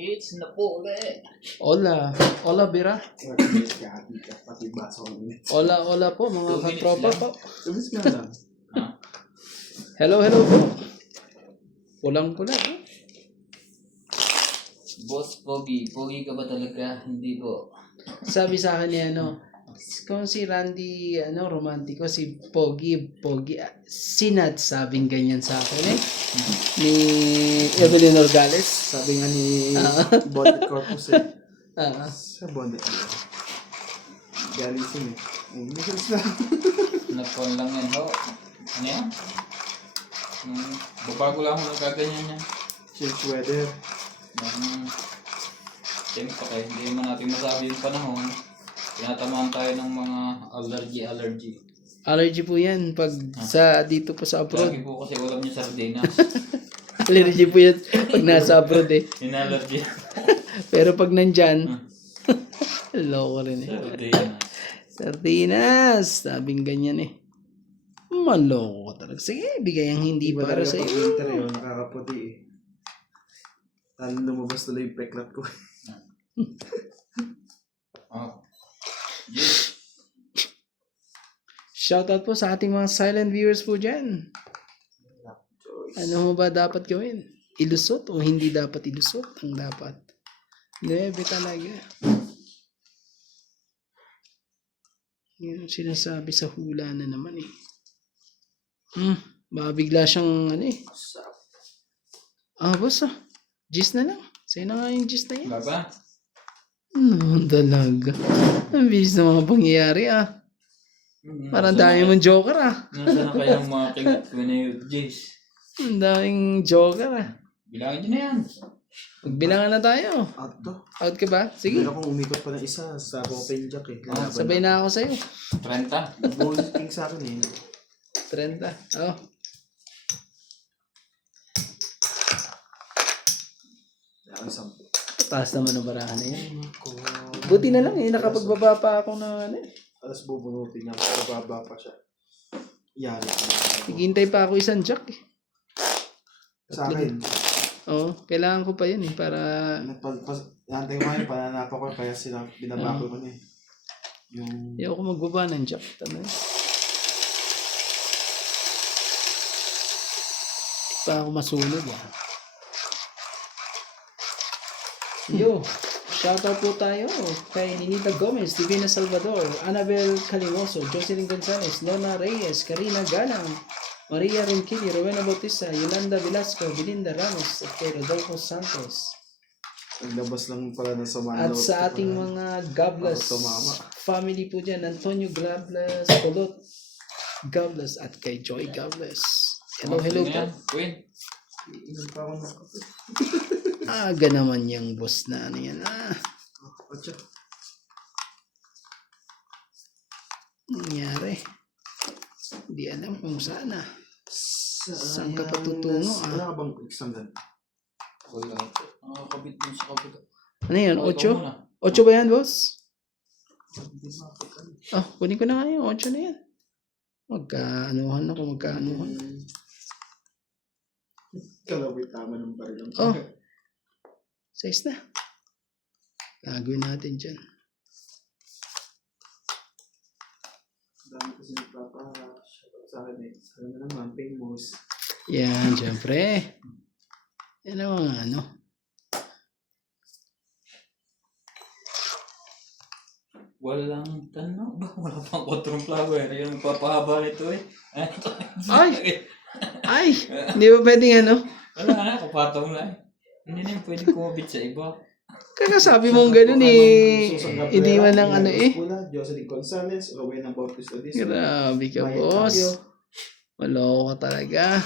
It's na po ulit. Hola. Hola, Bira. Hola po, mga 2 minutes katropa lang. po. Sabis nga lang. Hello po. Pulang-pula. Boss Pogi. Pogi ka ba talaga? Hindi po. Sabi sa akin ni kung si Randy, romantiko, si Pogi, Sinat, sabing ganyan sa akin ni Evelyn Orgales. Sabi nga ni Bonnet Corpus eh. Sa Bonnet niya. Galing sin eh. Missiles na. Nag-phone lang yan ho. Ano yan? Babago lang ako nagkaganyan yan. Change weather. Siyempre, hindi naman natin masabi yung panahon. Tinatamaan tayo ng mga allergy. Allergy po yan pag sa dito po sa abroad. Lagi po kasi ulam niya sardinas. Allergy po yan pag nasa abroad eh. Inallergy. Pero pag nandyan, loko rin eh. Sardinas. Sardinas, sabing ganyan eh. Maloko ka talaga. Sige, bigay ang hindi Iba para talaga sa pag iyo. winter yun, nakakaputi eh. Lalo lumabas tuloy yung peklat ko. Oh. Yes. Shoutout po sa ating mga silent viewers po dyan. Ano mo ba dapat gawin? Ilusot o hindi dapat ilusot? Ang dapat. 9 talaga. Yan ang sinasabi sa hula na naman eh. Baka bigla siyang boss Gis na lang. Sa'yo na nga yung gis na yan. Baba. Talaga. Ang bilis na mga pangyayari Parang dami mong joker Nasaan na kayang mga kingat ko na yung Jace? Ang daming joker Bilangin nyo na yan. Magbilangan na tayo. Out to. Out ka ba? Sige. Meron akong umikot pa ng isa sa open jack eh. Sabay na ako sa'yo. 30. Bonus king sa akin eh. 30. Ang 10. Taas naman ang barahan na yan. Buti na lang nakapagbaba pa ako na Alas bubunutin niya. Pababa pa siya. Yan. Hintay pa ako isang jack Sa akin. Kailangan ko pa yan para... Nantay ko ngayon, pananapo ko. Kaya sila binabako ko na eh. Yung... Ayaw ko magbaba ng jack. Tama pa ako masunod Yo, shoutout po tayo kay Ninita Gomez, Divina Salvador, Annabel Calimoso, Jocelyn Gonzalez, Lona Reyes, Karina Galang, Maria Ronquillo, Rowena Bautista, Yolanda Velasco, Belinda Ramos, at kay Rodolfo Santos. Naglabas lang pala ng sama. At sa ating mga Gablas family po dyan, Antonio Gablas, Colot Gablas, at kay Joy Gablas. Hello po. Queen. Ilan pa ako na kape. Aga naman yung boss na yan. Atsa. Nangyari. Hindi alam kung saan Saan ka patutungo Wala ka bang exam dyan? Wala po. Nakakabit mo sa kapito. Ano yan? 8? 8 ba yan, boss? Kunin ko na nga yung 8 na yan. Magkaanuhan ako. Kalawit tama ng barilang. 6 na. Gagawin natin dyan. Dami kasi sa akin eh. Alam mo naman, famous. Yan, syempre. Yan ang mga Walang tanong ba? Wala pang control flower. Yung papahaba nito eh. Ay! Hindi ba pwedeng Wala na, kapatong na eh. Hindi na yung pwede kumabit sa iba. Kakasabi mong ganun hindi man lang Jocelyn Gonzalez, Rowena Bautista Diaz. Grabe ka, boss. Maloko ka talaga.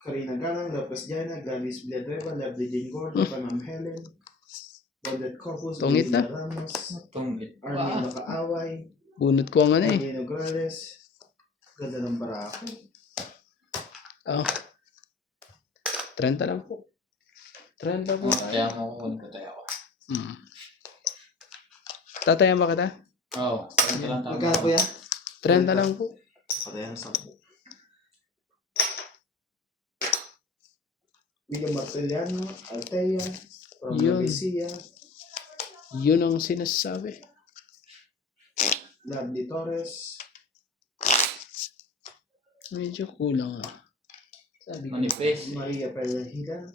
Karina Galang, Lopez Jana, Gladys Villanueva, Lovely Jane Gordon, Panam Helen, Bonnet Corpus, Tungit na. Ramos, Tungit. Armin Nakaaway, Bunot ko ang Nino Grales, ganda ng barako. 30 lang po. 30 po. Kaya mo kukunin ko tayo ako. Tatayan ba kita? Oo. 30 lang tama. Magkano po yan? 30 lang po. Patayan sa 10. William Marceliano, Altea, from Yun. Malaysia, Yun ang sinasabi. Ladley Torres, Medyo kulang ah. Sabi ko. Manifest. Maria Perejida,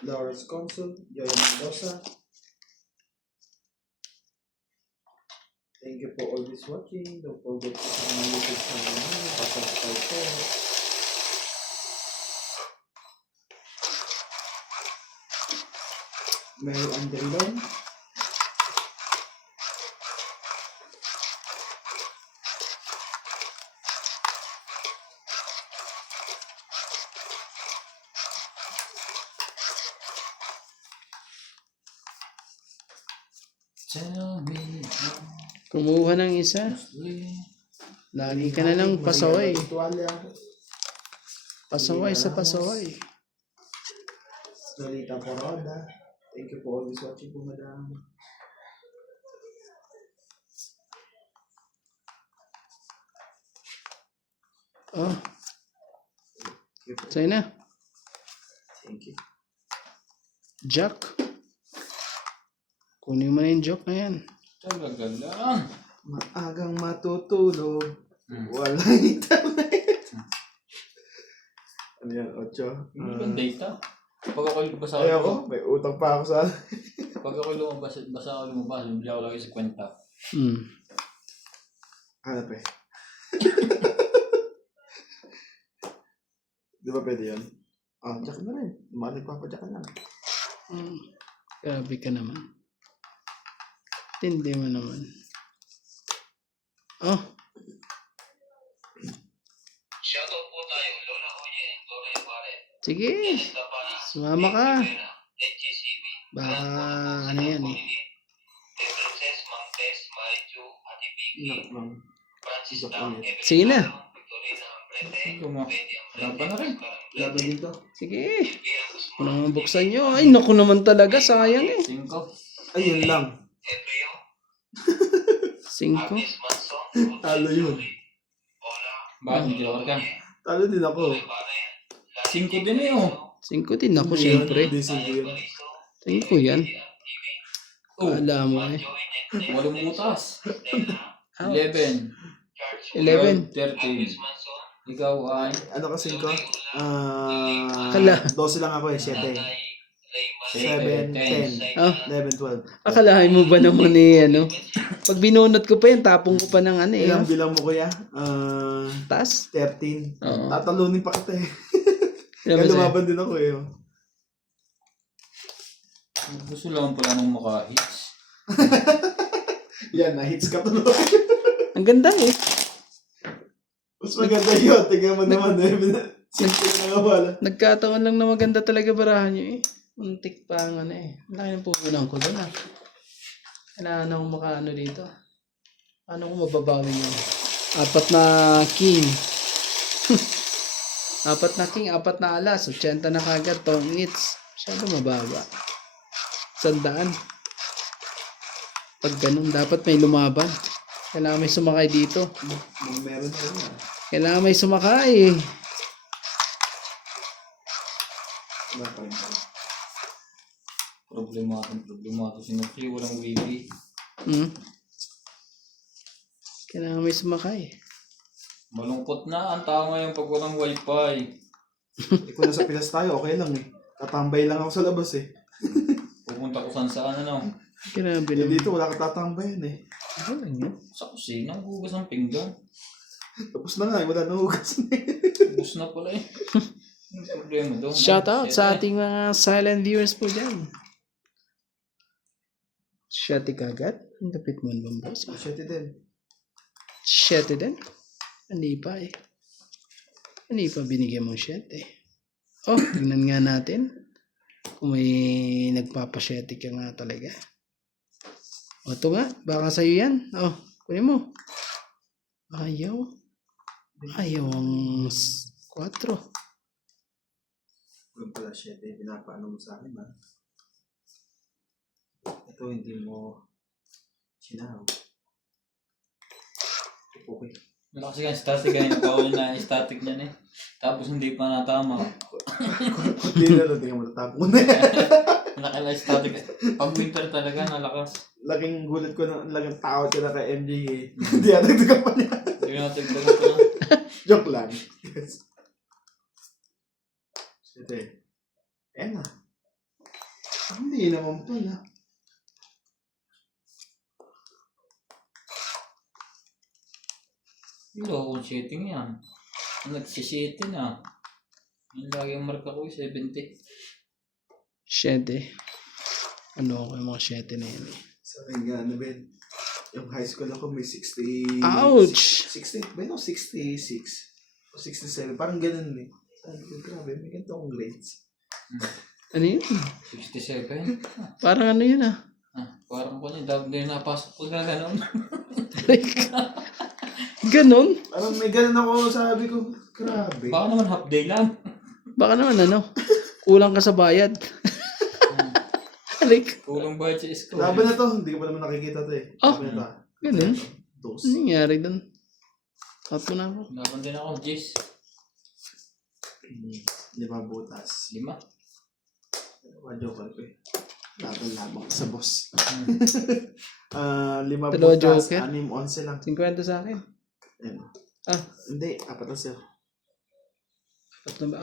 Lawrence Consul, Joya Mendoza. Thank you for always watching. Don't forget to subscribe my YouTube channel. Pa-subscribe po. Mary Anderlon, Tell me Kumuha ng isa. honestly. Lagi ka na lang pasaway. Tuwalya, Pasaway sa pasaway. Lolita Poroda. Thank you for always watching po, madam. Oh, Thank you po. sa'yo na. Thank you. Jack. Kunin mo na yung joke na yan. Talaga lang. Maagang matutulog. Hmm. Walang internet. Ano yan, 8? Hindi ba data? Pag ako basa Ay ako, may utang pa ako sa... Pag ako lumabas, basa ako lumabas, bibili ako lagi sa kwenta. Hanap eh. Di ba pwede yan? Ah, jack na rin. Mga nagpapadyak ka lang. Grabe ka naman. Tindi mo naman. Oh, Shoutout po tayo, Lola Oye, Gloria Pare, sige. Tapana, Sumama ka. HGCB, Baka ano yan eh. The Princess, Mang Tess, Marichu, Ate Vicky, Inak lang. Francis Joke Tam, ulit. Evelyn Sige na. Alon, Victorina Ambrete, Luma. Betty Ambrete, Laban na rin. Oscar Ambrete, Laban dito. Sige. Elvira Guzman, Kung naman buksan nyo. Ay, naku naman talaga. Sayang eh. 5. Ayun lang. Embryo, 5. Agnes Manson, Talo yun. Ola, Bakit hindi ako ka? Talo din ako. Pare, 5 din eh oh. 5 din ako, Hindi yun, siyempre. Hindi singko yun. 5 yan. Oh, Kala mo eh. 8 butas. Ah, 11. 11. 13. Ikaw ay Ano kasi ko? Hala. 12 lang ako eh, 7. 7, 10, Oh, 11, 12. akalain mo ba naman eh, ano? Pag binunot ko pa yan, tapong ko pa ng ano eh. Ilang Oh. bilang mo kuya? Tas? 13. Oo. Tatalunin pa kita eh. Alam Kaya mo sa'yo? lumaban din ako eh. gusto lang pala nung maka-hits. Yan, na-hits ka tuloy. Ang ganda eh. Mas maganda yun. Tingnan mo naman eh. Simple na nga wala. Nagkataon lang na maganda talaga barahan nyo eh. Untik pa ang ano eh. Ang laki ng pupunan ko doon ah. Kailangan akong makaano dito. Paano ko mababawi yun? 4 na king. 4 na king, 4 na alas. 80 na kagad, tong hits. Masyado mababa. 100. Pag ganun, dapat may lumaban. Kailangan may sumakay dito. Meron na yun. Kailangan may sumakay eh. Wala pa rin. Problemato. Sinukli, walang wifi. Kailangan may sumakay. Malungkot na ang tao ngayon pag walang wifi. Kung nasa Pilas tayo, okay lang eh. Tatambay lang ako sa labas eh. Pupunta ko saan ano. Grabe Eh naman. dito wala ka tatambayan eh. Ano lang yun? Sa kusina, hugas ng pinggan. Tapos na nga eh, wala na hugas na eh. Ubus na pala eh. Yung problema doon. Shout out sa ating mga silent viewers po dyan. Shati kagad? Ang dapit mo naman boss. Shit din. Shati din? Hindi pa eh. Hindi pa binigyan mong shit eh. Oh, tingnan nga natin. Kung may nagpapasyete ka nga talaga. O ito nga, baka sa'yo yan. Oh, kunin mo. Ayaw. Ayaw ang 4. Kung pala shit eh, pinapaano mo sa akin ha. Ito hindi mo sinaw. Okay. Malakas yung static kaya nagkawin na yung static niyan eh. Tapos hindi pa natama. Hindi na rin, tingnan mo, tatapon na. Nakala static. Pag winter talaga, nalakas. Laking gulat ko na, laking tawad ko na kay MJ eh. Hindi na nagdagan pa niya. Hindi na tigdagan ko na. Joke lang. Ito eh. Ayan na. Hindi naman pala. Hello, kung shitting yan. Nagsishitting ah. Yung lagi ang marka ko, 70. 7. Ano ako yung mga 7 na yun eh. Sa akin nga, ano Ben? Yung high school ako may 60... Ouch! 60, Ben, 66 o 67. Parang ganun eh. Sabi ko, grabe, may ganito akong grades. Ano yun? 67. Parang ano yun ah. Parang ko niya, dahil hindi napasok ko na gano'n. Ganon? Parang may ganun ako, sabi ko, grabe. Baka naman half day lang. Baka naman ano, kulang ka sa bayad. Like, Kulang ba sa school? Laban na to, hindi ko pa naman nakikita to eh. Oh. Laban na to. ganun. Dos. Ano nangyari doon? Tapo na ako. Laban din ako, Jis. 5 butas. 5. Joker ko eh. Laban sa boss. 5 Dalawa butas, joker. 6, 11 lang. 50 sa akin. Ayun. Ah, Hindi, 4 lang siya.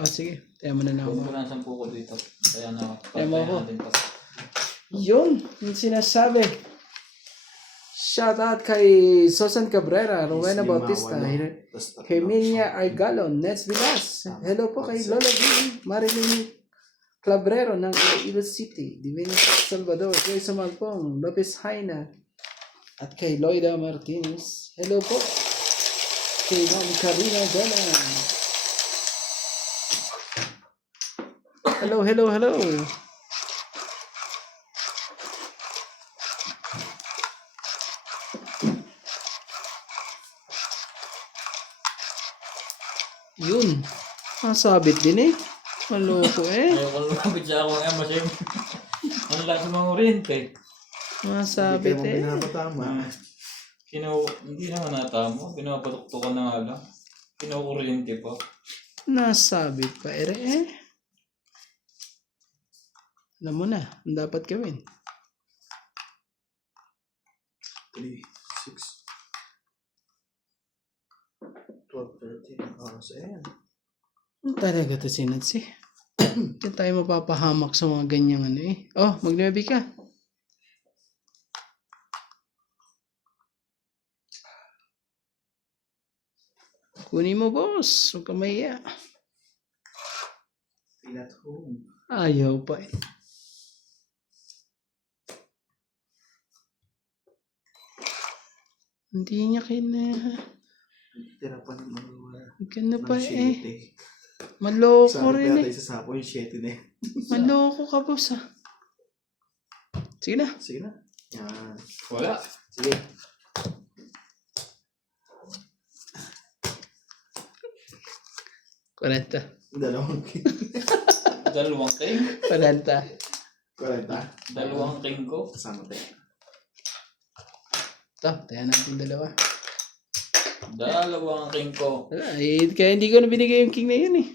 sige. Kaya mo na lang Huwag ako. ko na 10 ko dito. Kaya na, Kaya mo ako. natin to. Yun, yung sinasabi. Shout out kay Susan Cabrera, Rowena Lima, Bautista, walo. Tas tatlo. Herminia Argalon, Nets Vilas. Hello po kay Lola B. Marilyn Clabrero ng Iloilo City, Divina Salvador, kay Samalpong, Lopez Haina, at kay Loida Martinez. Hello po kay Ma'am Karina Dana. Hello, hello, hello. Yun. Masabit din eh. Maloko eh. Ayoko lumapit siya ako ng masim. Ang lakas ng mga oriente. Hindi Masabit kayo mo eh. pinapatama. Hindi naman natamo. Pinapatuktukan na nga lang. Kinukuryente pa. Nasabit pa ere eh. Alam mo na, ang dapat gawin. 3, 6, 12, 13. Oh, so ayan. Ano talaga to sinatsi? Hindi tayo mapapahamak sa mga ganyang ano eh. Oh, magnabi ka. Kunin mo boss. Huwag ka mahiya. Feel at home. Ayaw pa eh. Hindi niya Tira pa ng mga Ganda pa ng eh. 7. Maloko Sabi rin natin eh. sa sapo yung 7 na eh. Maloko ka boss ah. Sige na. Sige na. Yan. Wala. Sige. Kwenta. Dalawang king. Dalawang king. 40. Dalawang king ko. Kasama tayo. Ito, tayo natin dalawa. Dalawang king ko. Wala, eh, kaya hindi ko na binigay yung king na yun eh.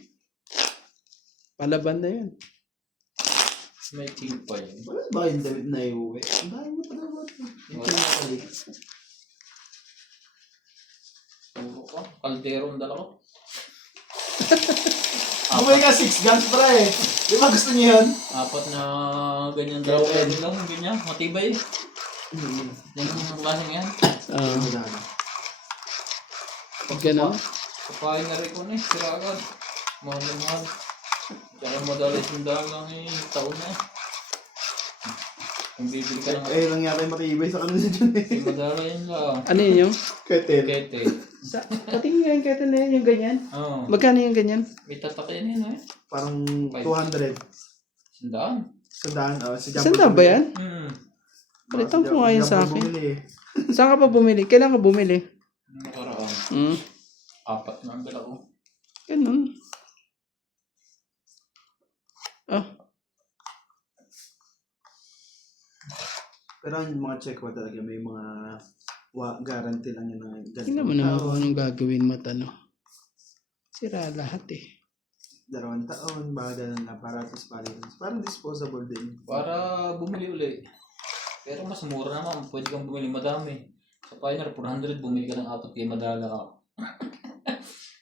Palaban na yun. May king pa yun. Wala ba yung David na iuwi? Ang dahil mo pa daw ba? Yung pinakalik. Puro ka. Kalderong dala ko. Bumay ka 6 guns para eh. Di ba gusto niyo yun? 4 na ganyan daw. Ano lang, ganyan. Matibay. Yung klaseng yan. Wala na. Ganon. Kapain na rin ko na eh. Sira agad. Mahal na mahal. Tsaka madalas yung dahil lang eh. Taon na eh. Kung bibili ka ng Eh, lang yata yung matibay sa kanila dyan eh. madala yun lang. Ano yun yung? Ketel. Kete. Patingin nga yung kete na yun, yung ganyan. Oo. Magkano yung ganyan? May tatakin yun eh. Parang 200. Sandaan. Sandaan. Si Jumbo Saan ba yan? Balitan ko nga yun sa akin. Bumili eh. Saan ka pa bumili? Kailan ka bumili? Nakaraan. 4 na ang dala ko. Ganun. Oh, Pero yung mga check ko talaga may mga Guarantee lang yun ng Tingnan mo naman kung anong gagawin mo, ano. Sira lahat eh. 2 taon, baka ganun na, para at least parang disposable din. Para bumili uli. Pero mas mura naman, pwede kang bumili madami. Sa Pioneer, 400, bumili ka ng 4 kaya madala ka.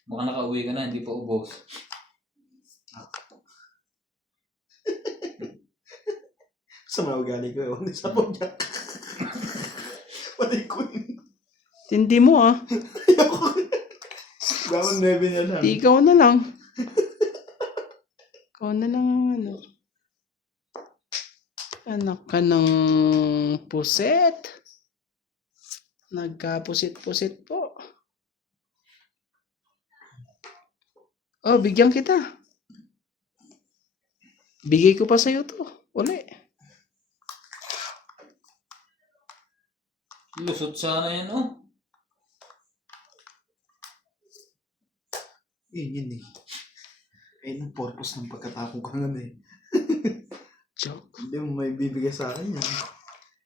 Baka nakauwi ka na, hindi pa ubos. Sa mga ugali ko, ewan sa po niya. Pati ko yun. Tindi mo ah. Gawin 9 niya lang. Di ikaw na lang. Ikaw na lang ang ano. Anak ka ng puset. Nagkapusit-pusit po. Oh, bigyan kita. Bigay ko pa sa'yo to. Uli. Lusot sana yan, oh. Yun eh. Ayun ang purpose ng pagkatapong ko nun eh. Joke. Hindi mo may bibigay sa akin yan.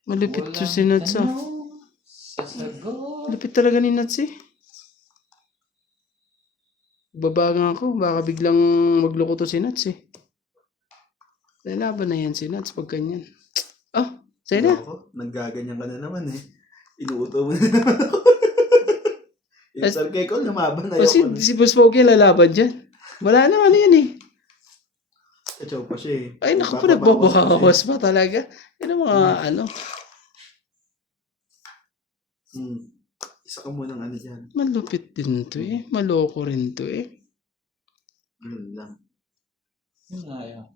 Malupit to si Nuts ah. Sasagot. Malupit talaga ni Nuts eh. Babagang ako. Baka biglang magloko to si Nuts eh. Lalaban na yan si Nuts pag ganyan. Oh, sa'yo na. Ako, naggaganyan ka na naman eh. Inuuto mo na naman ako. Yung sarkay ko, lumaban na Kasi yun. si Boss Pogi lalaban dyan. Wala naman yan eh. Kachaw pa siya eh. Ay naku po, Nagbabawas nagbabakawas pa talaga. Yan ang mga ano. Isa ka munang ano dyan. Malupit din to eh. Maloko rin to eh. Ganun lang. Yun nga yan.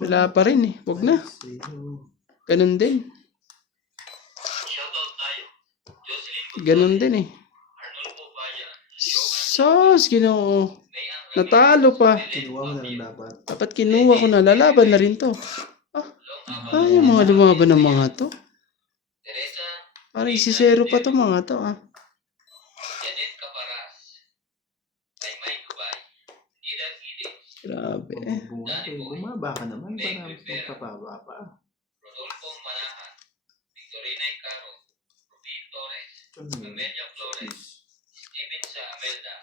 Wala pa rin eh. Huwag na. Ganun din. Shoutout tayo. Jocelyn Ganun din eh. Arnulfo Bayan. Sos, Ginoo. Natalo pa. Kinuha mo na lang dapat. Dapat kinuha ko na. Lalaban na rin to. Ay, yung mga lumaban ng mga to. Teresa Para isisero pa to mga to ah. Janet Caparas. Maymay Dubai. Nida Gides. Grabe. Bumaba ka naman. Para magpapaba pa. Rodolfo Manahan. Victorina Caro. Rubin Torres. Amelia Flores. Steven Sa Amelda.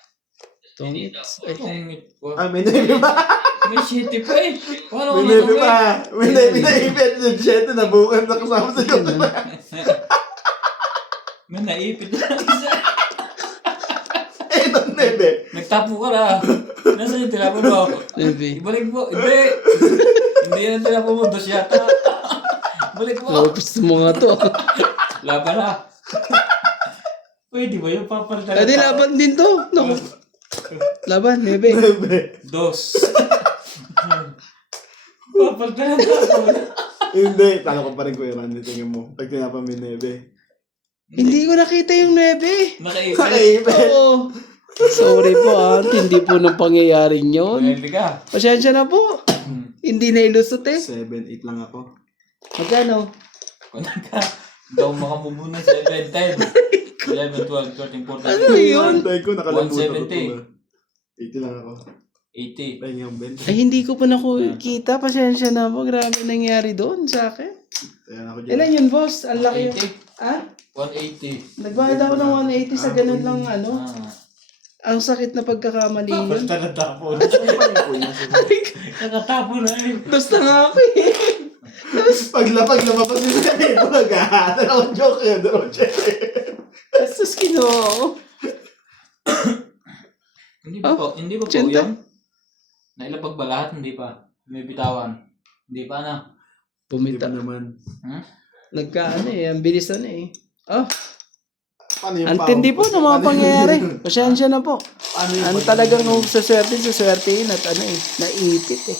Tongits. Ay, Tungit po. Ah, may naibi pa. May shitty pa eh. Paano May ka naibi natungit? pa. May naibi na event yung jet na bukan na kasama sa iyo. May naipit na isa. Eh, nang naibi. Nagtapo ka na. Nasaan yung tinapon mo? Levi. Ibalik mo. Hindi. Hindi yan ang tinapon mo. Dos yata. Balik mo. Tapos mga to. Laban na. Pwede ba yung papalitan? Adi laban din to. Naku. Laban, Nebe. Naibi. Dos. Papalitan na ako. Hindi. Talo ko pa rin ko yung Randy. Tingnan mo. Pag tinapa mo yung naibi. Hindi ko nakita yung Nebe. Nakaipit. Naibi. Oo. Sorry po ah. Hindi po nang pangyayaring yun. Nakaipit ka. Pasensya na po. Hindi na ilusot eh. 7-8 lang ako. Magkano? Kung ka. Daw makamubo na 7, 10. 11, 12, 13, 14. Ano yun? Antay ko, nakalabutan ko 170. na. 80 lang ako. 80. Ayun yung Ben. Ay, hindi ko pa nakikita. Pasensya na po. Grabe nangyari doon sa akin. Ayan ako dyan. Ilan yun, boss? Ang laki yun. 80. Ah? 180. Nagbayad ako ng 180 sa ganun lang ano. Ang sakit na pagkakamali yun. Basta natapon. Ano pa rin po yan? Nakatapon na eh. Basta nga ako eh. Paglapag lumabas yung sabi mo, nag-ahatan ako joke yun. Basta Ginoo. Hindi ba po? Hindi ba po Tiyenta? yung nailapag ba lahat? Hindi pa. May bitawan. Hindi pa na. Hindi Pumita. pa naman. Nagkaano eh. Ang bilis na eh. Oh, Paano yung antindi po ng mga pangyayari. Pasensya na po. Paano yung Ano talagang kung sa swerte yun at ano eh. Naipit eh.